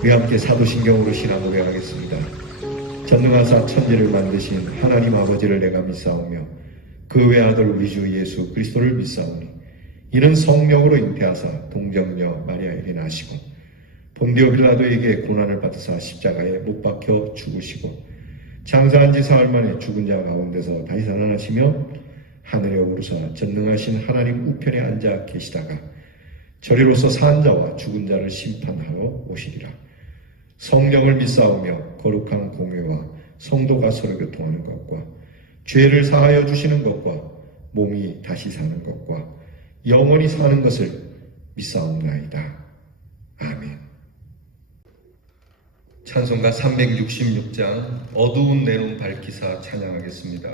우리 함께 사도신경으로 신앙 고백하겠습니다. 전능하사 천지를 만드신 하나님 아버지를 내가 믿사오며 그 외아들 우리 주 예수 그리스도를 믿사오니 이는 성령으로 잉태하사 동정녀 마리아에게 나시고 본디오 빌라도에게 고난을 받으사 십자가에 못 박혀 죽으시고 장사한 지 사흘 만에 죽은 자 가운데서 다시 살아나시며 하늘에 오르사 전능하신 하나님 우편에 앉아 계시다가 저리로서 산 자와 죽은 자를 심판하러 오시리라. 성령을 믿사오며 거룩한 공회와 성도가 서로 교통하는 것과 죄를 사하여 주시는 것과 몸이 다시 사는 것과 영원히 사는 것을 믿사옵나이다. 아멘. 찬송가 366장 어두운 내 눈 밝히사 찬양하겠습니다.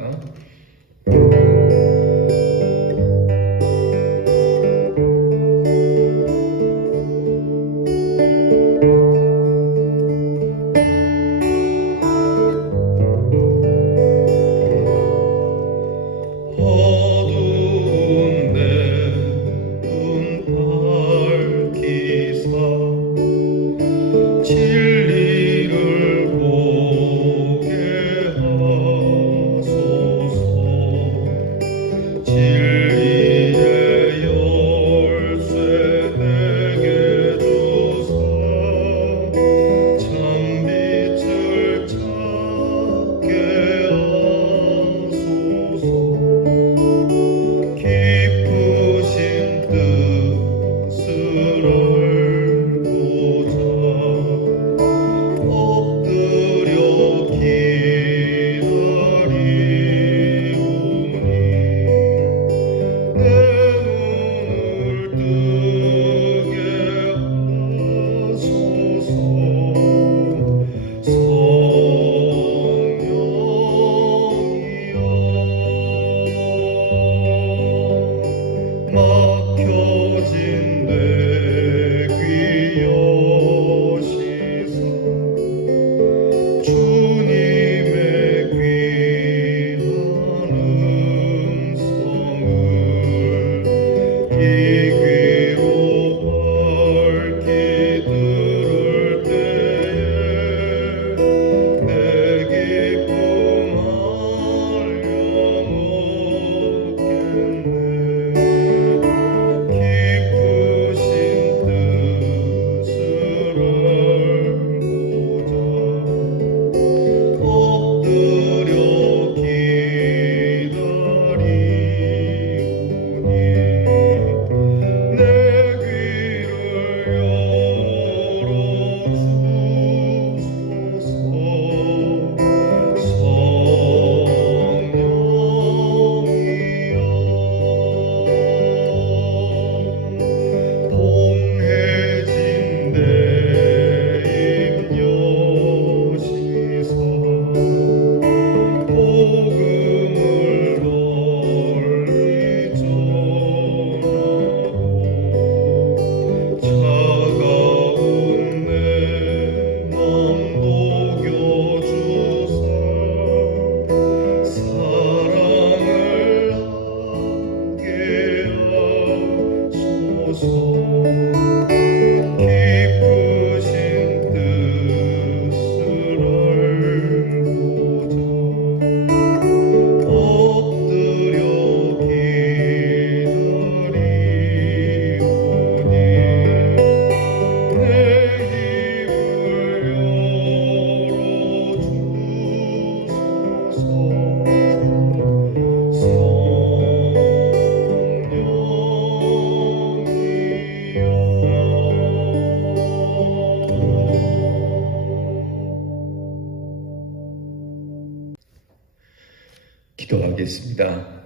기도하겠습니다.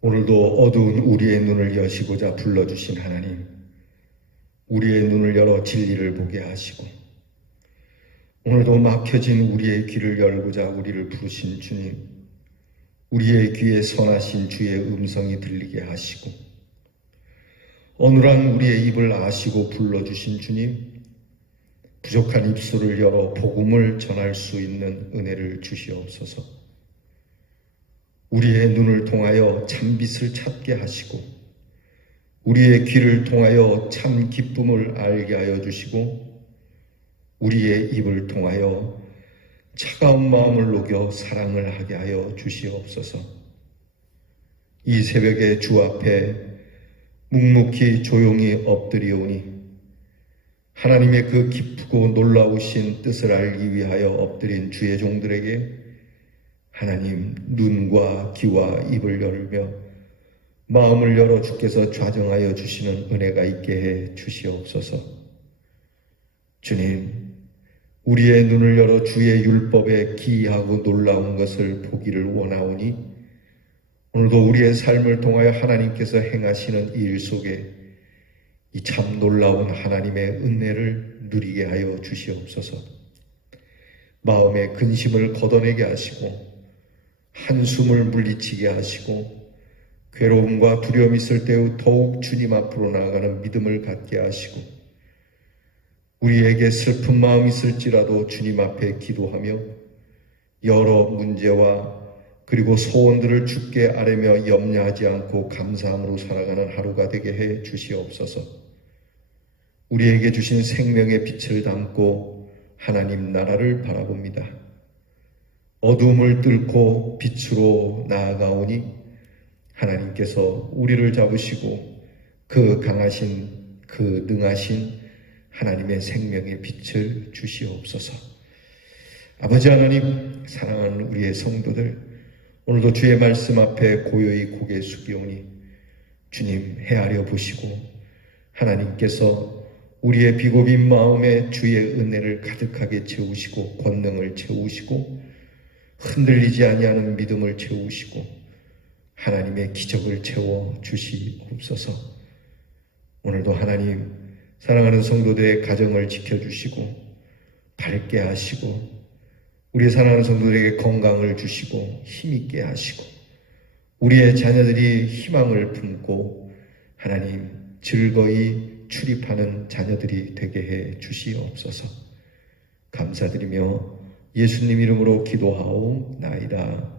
오늘도 어두운 우리의 눈을 여시고자 불러주신 하나님, 우리의 눈을 열어 진리를 보게 하시고 오늘도 막혀진 우리의 귀를 열고자 우리를 부르신 주님, 우리의 귀에 선하신 주의 음성이 들리게 하시고 어눌한 우리의 입을 아시고 불러주신 주님, 부족한 입술을 열어 복음을 전할 수 있는 은혜를 주시옵소서. 우리의 눈을 통하여 참빛을 찾게 하시고 우리의 귀를 통하여 참 기쁨을 알게 하여 주시고 우리의 입을 통하여 차가운 마음을 녹여 사랑을 하게 하여 주시옵소서. 이 새벽에 주 앞에 묵묵히 조용히 엎드리오니 하나님의 그 기쁘고 놀라우신 뜻을 알기 위하여 엎드린 주의 종들에게 하나님 눈과 귀와 입을 열며 마음을 열어 주께서 좌정하여 주시는 은혜가 있게 해 주시옵소서. 주님, 우리의 눈을 열어 주의 율법에 기이하고 놀라운 것을 보기를 원하오니 오늘도 우리의 삶을 통하여 하나님께서 행하시는 일 속에 이 참 놀라운 하나님의 은혜를 누리게 하여 주시옵소서. 마음의 근심을 걷어내게 하시고 한숨을 물리치게 하시고 괴로움과 두려움이 있을 때 더욱 주님 앞으로 나아가는 믿음을 갖게 하시고 우리에게 슬픈 마음이 있을지라도 주님 앞에 기도하며 여러 문제와 그리고 소원들을 주께 아뢰며 염려하지 않고 감사함으로 살아가는 하루가 되게 해 주시옵소서. 우리에게 주신 생명의 빛을 담고 하나님 나라를 바라봅니다. 어둠을 뚫고 빛으로 나아가오니 하나님께서 우리를 잡으시고 그 강하신 그 능하신 하나님의 생명의 빛을 주시옵소서. 아버지 하나님, 사랑하는 우리의 성도들, 오늘도 주의 말씀 앞에 고요히 고개 숙이오니 주님 헤아려 보시고 하나님께서 우리의 비고민 마음에 주의 은혜를 가득하게 채우시고 권능을 채우시고 흔들리지 아니하는 믿음을 채우시고 하나님의 기적을 채워 주시옵소서. 오늘도 하나님 사랑하는 성도들의 가정을 지켜주시고 밝게 하시고 우리의 사랑하는 성도들에게 건강을 주시고 힘있게 하시고 우리의 자녀들이 희망을 품고 하나님 즐거이 출입하는 자녀들이 되게 해 주시옵소서. 감사드리며 예수님 이름으로 기도하옵나이다.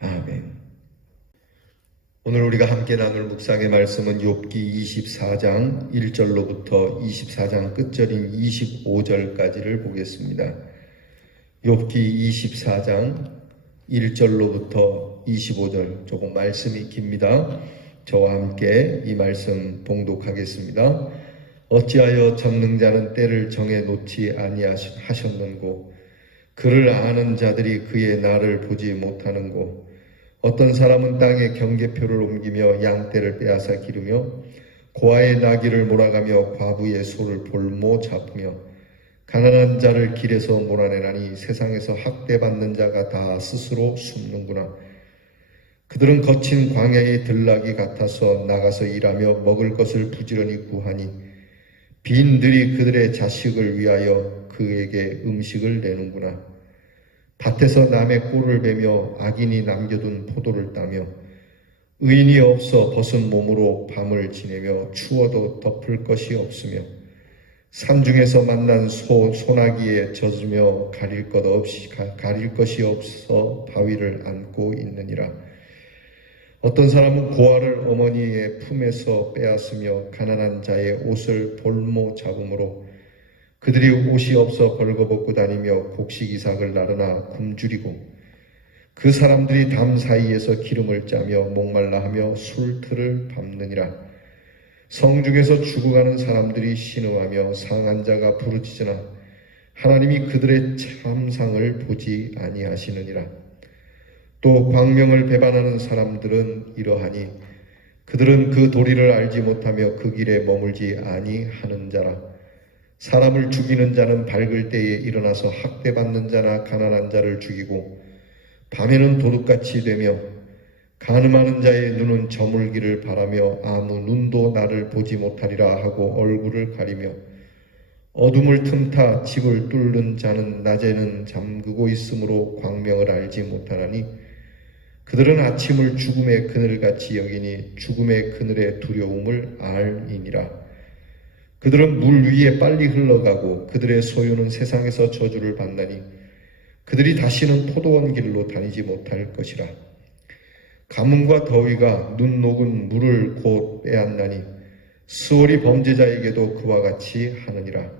아멘. 오늘 우리가 함께 나눌 묵상의 말씀은 욥기 24장 1절로부터 24장 끝절인 25절까지를 보겠습니다. 욥기 24장 1절로부터 25절, 조금 말씀이 깁니다. 저와 함께 이 말씀 봉독하겠습니다. 어찌하여 전능자는 때를 정해 놓지 아니하셨는고 그를 아는 자들이 그의 날을 보지 못하는고 어떤 사람은 땅에 경계표를 옮기며 양떼를 빼앗아 기르며 고아의 나귀를 몰아가며 과부의 소를 볼모 잡으며 가난한 자를 길에서 몰아내나니 세상에서 학대받는 자가 다 스스로 숨는구나. 그들은 거친 광야의 들나귀 같아서 나가서 일하며 먹을 것을 부지런히 구하니 빈들이 그들의 자식을 위하여 그에게 음식을 내는구나. 밭에서 남의 꼴을 베며 악인이 남겨둔 포도를 따며 의인이 없어 벗은 몸으로 밤을 지내며 추워도 덮을 것이 없으며 산중에서 만난 소나기에 젖으며 가릴 것이 없어 바위를 안고 있느니라. 어떤 사람은 고아를 어머니의 품에서 빼앗으며 가난한 자의 옷을 볼모 잡음으로 그들이 옷이 없어 벌거벗고 다니며 곡식이삭을 나르나 굶주리고 그 사람들이 담 사이에서 기름을 짜며 목말라하며 술틀을 밟느니라. 성중에서 죽어가는 사람들이 신음하며 상한 자가 부르짖으나 하나님이 그들의 참상을 보지 아니하시느니라. 또 광명을 배반하는 사람들은 이러하니 그들은 그 도리를 알지 못하며 그 길에 머물지 아니하는 자라. 사람을 죽이는 자는 밝을 때에 일어나서 학대받는 자나 가난한 자를 죽이고 밤에는 도둑같이 되며 간음하는 자의 눈은 저물기를 바라며 아무 눈도 나를 보지 못하리라 하고 얼굴을 가리며 어둠을 틈타 집을 뚫는 자는 낮에는 잠그고 있으므로 광명을 알지 못하나니 그들은 아침을 죽음의 그늘같이 여기니 죽음의 그늘의 두려움을 알니라. 그들은 물 위에 빨리 흘러가고 그들의 소유는 세상에서 저주를 받나니 그들이 다시는 포도원 길로 다니지 못할 것이라. 가뭄과 더위가 눈 녹은 물을 곧 빼앗나니 수월이 범죄자에게도 그와 같이 하느니라.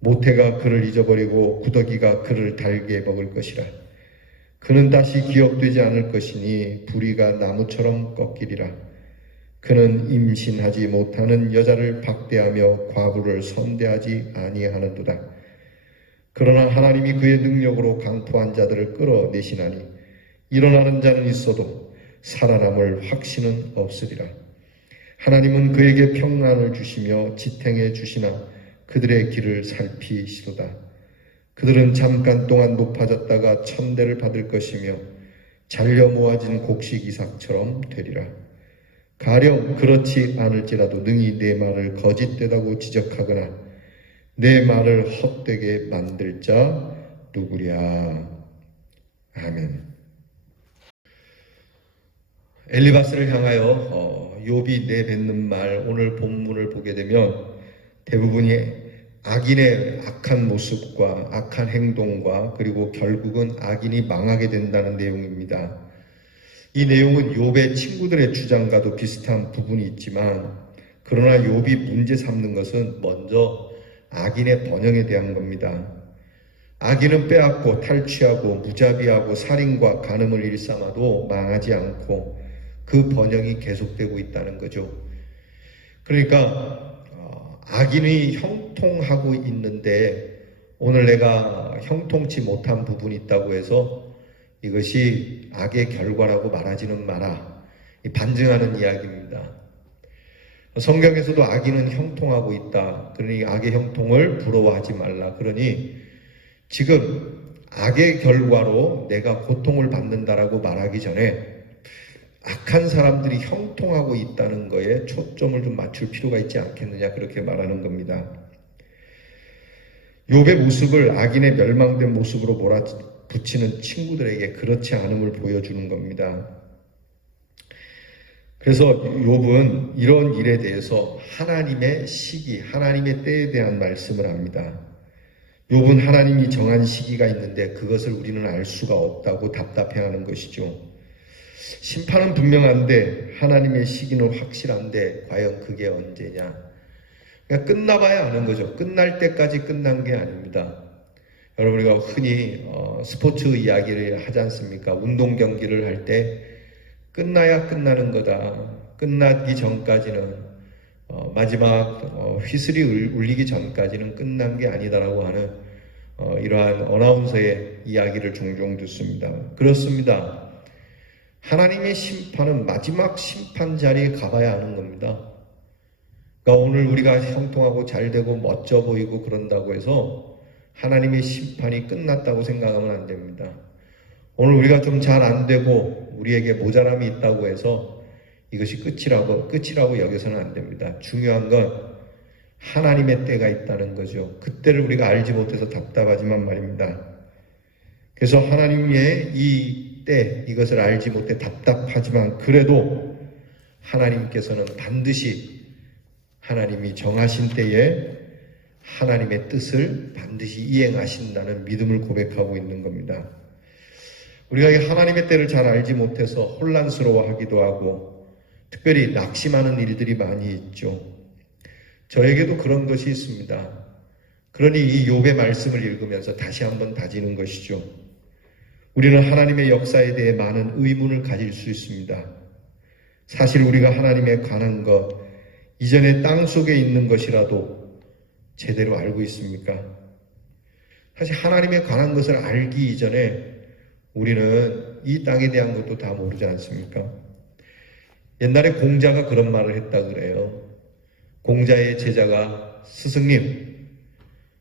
모태가 그를 잊어버리고 구더기가 그를 달게 먹을 것이라. 그는 다시 기억되지 않을 것이니 부리가 나무처럼 꺾이리라. 그는 임신하지 못하는 여자를 박대하며 과부를 선대하지 아니하는도다. 그러나 하나님이 그의 능력으로 강포한 자들을 끌어내시나니 일어나는 자는 있어도 살아남을 확신은 없으리라. 하나님은 그에게 평안을 주시며 지탱해 주시나 그들의 길을 살피시도다. 그들은 잠깐 동안 높아졌다가 천대를 받을 것이며 잘려 모아진 곡식 이삭처럼 되리라. 가령 그렇지 않을지라도 능히 내 말을 거짓되다고 지적하거나 내 말을 헛되게 만들 자 누구랴. 아멘. 엘리바스를 향하여 욥이 내뱉는 말, 오늘 본문을 보게 되면 대부분이 악인의 악한 모습과 악한 행동과 그리고 결국은 악인이 망하게 된다는 내용입니다. 이 내용은 욥의 친구들의 주장과도 비슷한 부분이 있지만 그러나 욥이 문제 삼는 것은 먼저 악인의 번영에 대한 겁니다. 악인은 빼앗고 탈취하고 무자비하고 살인과 간음을 일삼아도 망하지 않고 그 번영이 계속되고 있다는 거죠. 그러니까 악인이 형통하고 있는데 오늘 내가 형통치 못한 부분이 있다고 해서 이것이 악의 결과라고 말하지는 마라. 반증하는 이야기입니다. 성경에서도 악인은 형통하고 있다. 그러니 악의 형통을 부러워하지 말라. 그러니 지금 악의 결과로 내가 고통을 받는다라고 말하기 전에 악한 사람들이 형통하고 있다는 거에 초점을 좀 맞출 필요가 있지 않겠느냐, 그렇게 말하는 겁니다. 욥의 모습을 악인의 멸망된 모습으로 몰아붙이는 친구들에게 그렇지 않음을 보여주는 겁니다. 그래서 욥은 이런 일에 대해서 하나님의 시기, 하나님의 때에 대한 말씀을 합니다. 욥은 하나님이 정한 시기가 있는데 그것을 우리는 알 수가 없다고 답답해하는 것이죠. 심판은 분명한데 하나님의 시기는 확실한데 과연 그게 언제냐? 그냥 끝나봐야 아는 거죠. 끝날 때까지 끝난 게 아닙니다. 여러분, 우리가 흔히 스포츠 이야기를 하지 않습니까? 운동 경기를 할 때 끝나야 끝나는 거다. 끝나기 전까지는 마지막 휘슬이 울리기 전까지는 끝난 게 아니다라고 하는 이러한 어나운서의 이야기를 종종 듣습니다. 그렇습니다. 하나님의 심판은 마지막 심판 자리에 가봐야 하는 겁니다. 그러니까 오늘 우리가 형통하고 잘되고 멋져 보이고 그런다고 해서 하나님의 심판이 끝났다고 생각하면 안 됩니다. 오늘 우리가 좀 잘 안 되고 우리에게 모자람이 있다고 해서 이것이 끝이라고 여겨서는 안 됩니다. 중요한 건 하나님의 때가 있다는 거죠. 그때를 우리가 알지 못해서 답답하지만 말입니다. 그래서 하나님의 이 때, 이것을 알지 못해 답답하지만 그래도 하나님께서는 반드시 하나님이 정하신 때에 하나님의 뜻을 반드시 이행하신다는 믿음을 고백하고 있는 겁니다. 우리가 이 하나님의 때를 잘 알지 못해서 혼란스러워하기도 하고 특별히 낙심하는 일들이 많이 있죠. 저에게도 그런 것이 있습니다. 그러니 이 욥의 말씀을 읽으면서 다시 한번 다지는 것이죠. 우리는 하나님의 역사에 대해 많은 의문을 가질 수 있습니다. 사실 우리가 하나님에 관한 것, 이전에 땅 속에 있는 것이라도 제대로 알고 있습니까? 사실 하나님에 관한 것을 알기 이전에 우리는 이 땅에 대한 것도 다 모르지 않습니까? 옛날에 공자가 그런 말을 했다 그래요. 공자의 제자가 스승님,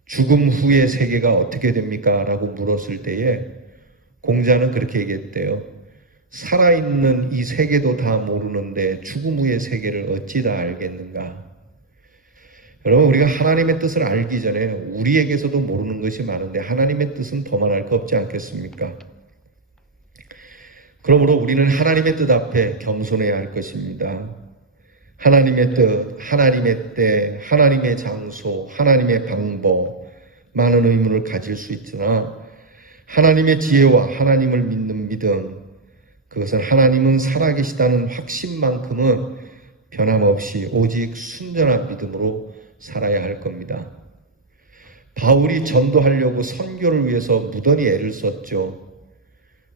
죽음 후의 세계가 어떻게 됩니까? 라고 물었을 때에 공자는 그렇게 얘기했대요. 살아있는 이 세계도 다 모르는데 죽음 후의 세계를 어찌 다 알겠는가? 여러분, 우리가 하나님의 뜻을 알기 전에 우리에게서도 모르는 것이 많은데 하나님의 뜻은 더 말할 거 없지 않겠습니까? 그러므로 우리는 하나님의 뜻 앞에 겸손해야 할 것입니다. 하나님의 뜻, 하나님의 때, 하나님의 장소, 하나님의 방법, 많은 의문을 가질 수 있으나 하나님의 지혜와 하나님을 믿는 믿음, 그것은 하나님은 살아계시다는 확신만큼은 변함없이 오직 순전한 믿음으로 살아야 할 겁니다. 바울이 전도하려고 선교를 위해서 무던히 애를 썼죠.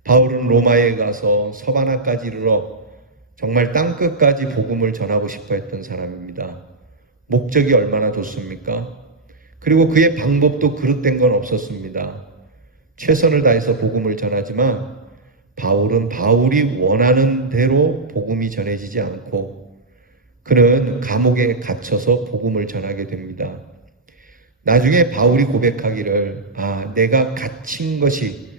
바울은 로마에 가서 서바나까지 이르러 정말 땅끝까지 복음을 전하고 싶어 했던 사람입니다. 목적이 얼마나 좋습니까? 그리고 그의 방법도 그릇된 건 없었습니다. 최선을 다해서 복음을 전하지만 바울은 바울이 원하는 대로 복음이 전해지지 않고 그는 감옥에 갇혀서 복음을 전하게 됩니다. 나중에 바울이 고백하기를 내가 갇힌 것이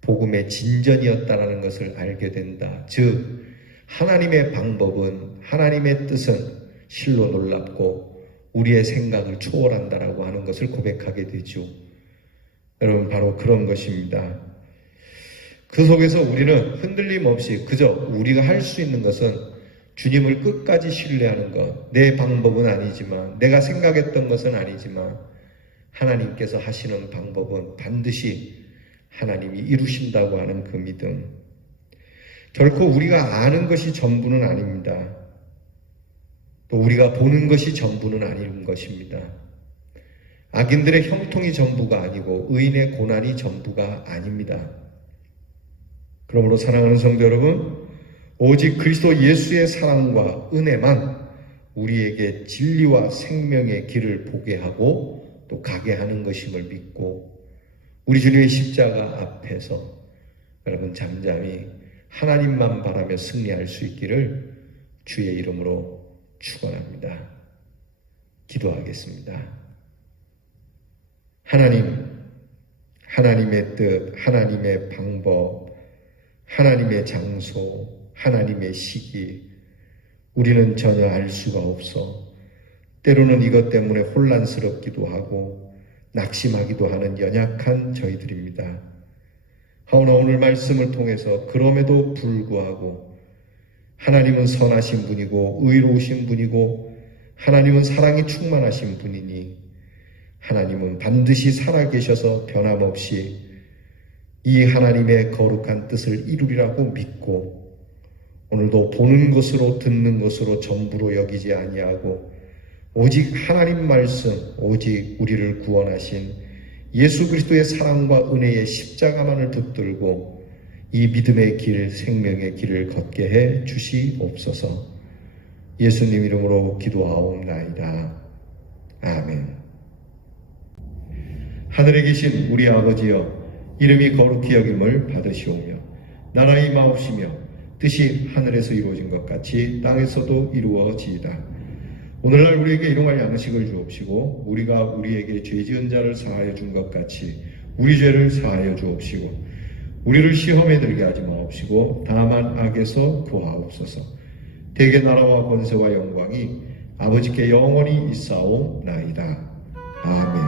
복음의 진전이었다라는 것을 알게 된다. 즉 하나님의 방법은, 하나님의 뜻은 실로 놀랍고 우리의 생각을 초월한다라고 하는 것을 고백하게 되죠. 여러분, 바로 그런 것입니다. 그 속에서 우리는 흔들림 없이 그저 우리가 할 수 있는 것은 주님을 끝까지 신뢰하는 것. 내 방법은 아니지만, 내가 생각했던 것은 아니지만 하나님께서 하시는 방법은 반드시 하나님이 이루신다고 하는 그 믿음. 결코 우리가 아는 것이 전부는 아닙니다. 또 우리가 보는 것이 전부는 아닌 것입니다. 악인들의 형통이 전부가 아니고 의인의 고난이 전부가 아닙니다. 그러므로 사랑하는 성도 여러분, 오직 그리스도 예수의 사랑과 은혜만 우리에게 진리와 생명의 길을 보게 하고 또 가게 하는 것임을 믿고 우리 주님의 십자가 앞에서 여러분 잠잠히 하나님만 바라며 승리할 수 있기를 주의 이름으로 축원합니다. 기도하겠습니다. 하나님, 하나님의 뜻, 하나님의 방법, 하나님의 장소, 하나님의 시기, 우리는 전혀 알 수가 없어 때로는 이것 때문에 혼란스럽기도 하고 낙심하기도 하는 연약한 저희들입니다. 하오나 오늘 말씀을 통해서 그럼에도 불구하고 하나님은 선하신 분이고 의로우신 분이고 하나님은 사랑이 충만하신 분이니 하나님은 반드시 살아계셔서 변함없이 이 하나님의 거룩한 뜻을 이루리라고 믿고 오늘도 보는 것으로 듣는 것으로 전부로 여기지 아니하고 오직 하나님 말씀, 오직 우리를 구원하신 예수 그리스도의 사랑과 은혜의 십자가만을 붙들고 이 믿음의 길, 생명의 길을 걷게 해 주시옵소서. 예수님 이름으로 기도하옵나이다. 아멘. 하늘에 계신 우리 아버지여, 이름이 거룩히 여김을 받으시오며 나라가 임하옵시며 뜻이 하늘에서 이루어진 것 같이 땅에서도 이루어지이다. 오늘날 우리에게 일용할 양식을 주옵시고 우리가 우리에게 죄 지은 자를 사하여 준 것 같이 우리 죄를 사하여 주옵시고 우리를 시험에 들게 하지 마옵시고 다만 악에서 구하옵소서. 대개 나라와 권세와 영광이 아버지께 영원히 있사옵나이다. 아멘.